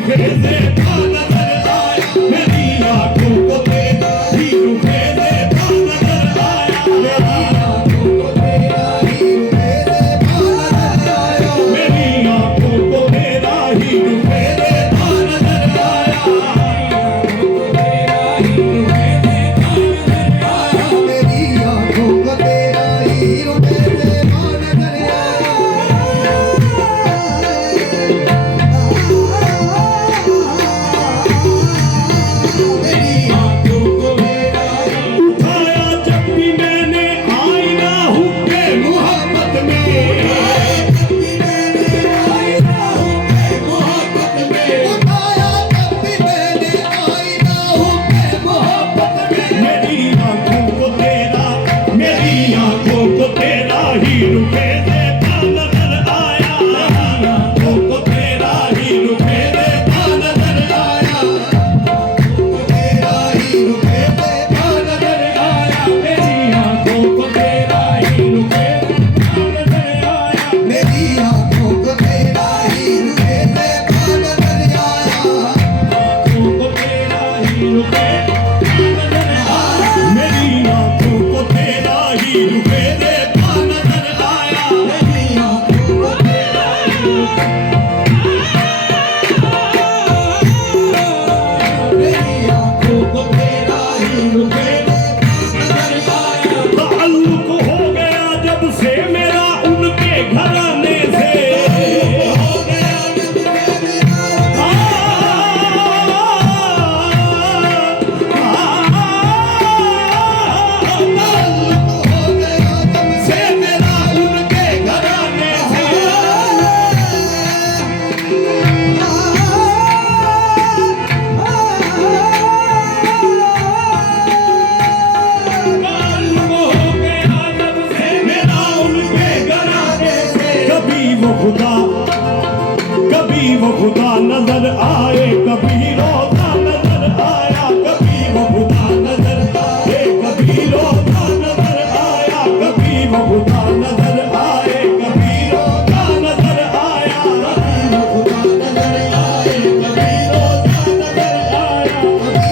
रुखे ज़ेबा नजर आया, मेरी आंखों को तेरा ही रुखे ज़ेबा नजर आया, मेरी आंखों को तेरा ही रुखे ज़ेबा नजर आया, मेरी आंखों को तेरा ही रुखे ज़ेबा नजर आया, मेरी आंखों को तेरा ही रुखे ज़ेबा नजर आया, मेरी आंखों को तेरा ही उठाया जब भी मैंने आईना हुक्के मोहब्बत में, उठाया जब भी मैंने आईना हुक्के मोहब्बत में, उठाया जब भी मैंने आईना हुक्के मोहब्बत में, मेरी आंखों को तेरा ही रुखे ज़ेबा नजर आया, मेरी आंखों को तेरा ही रुखे ज़ेबा नजर आया, तेरा ही रुखे ज़ेबा नजर आया, मेरी आंखों को तेरा ही रुखे ज़ेबा नजर आया, मेरी आंखों को तेरा ही रुखे ज़ेबा नजर आया, आंखों को तेरा ही रुखे नजर आया, मेरी आंखों को तेरा ही रुखे ज़ेबा नजर आया, मेरी आंखों को तेरा ही रुखे, मेरी आंखों को तेरा ही रुखे नजर आया, ताल्लुक हो गया जब से मेरा उनके घराने से, हो गया जब से मेरा ताल्लुक हो गया जब से मेरा उनके घराने से, ताल्लुक हो गया जब से मेरा उनके घराने से, कभी वो खुदा नजर आए, कभी रोजा नजर आया, कभी वो खुदा नजर आए, कभी रोजा नजर आया, कभी वो खुदा नजर आए, कभी रोजा नजर आया, कभी वो खुदा नजर आए, कभी रोजा नजर आया, कभी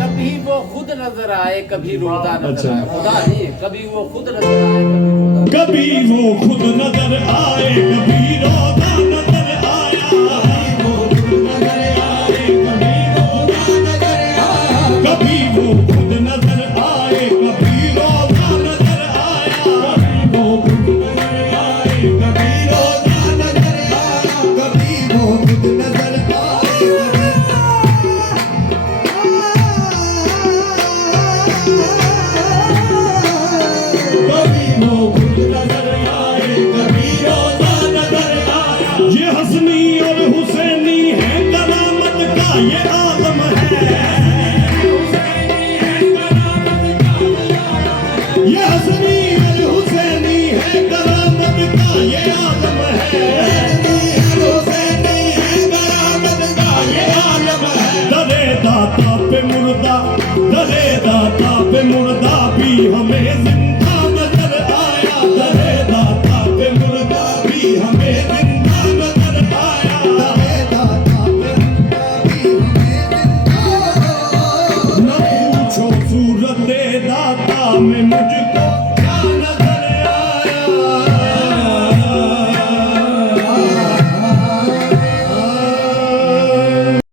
कभी वो खुद नजर आए, कभी रोजा नजर अच्छा। आए, खुदा नहीं, कभी वो खुद नजर आए, कभी रोजा, कभी वो खुद नजर आए, कभी रोजा नजर आया, कभी वो खुद नजर आए, कभी रोजा नजर आया, कभी वो खुद नजर आए, कभी रोजा नजर आया, कभी वो खुद नजर आए, कभी रोजा नजर आया, कभी वो खुद नजर आए, कभी वो खुद नजर आए, कभी रोजा नजर आया, ये हसनी और हुसैनी है करामत का ये आलम है, ये हसनी और हुसैनी है करामत का ये आलम है, हुसैनी है करामत का ये आलम है, दरे दाता पे मुर्दा, दरे दाता पे मुर्दा भी हमें जिंदा नजर आया, दरे दाता पे मुर्दा भी हमें जिंदा नजर आया, दरे दाता पे मुर्दा भी हमें जिंदा नजर आया, न पूछो सूरत दाता में मुझ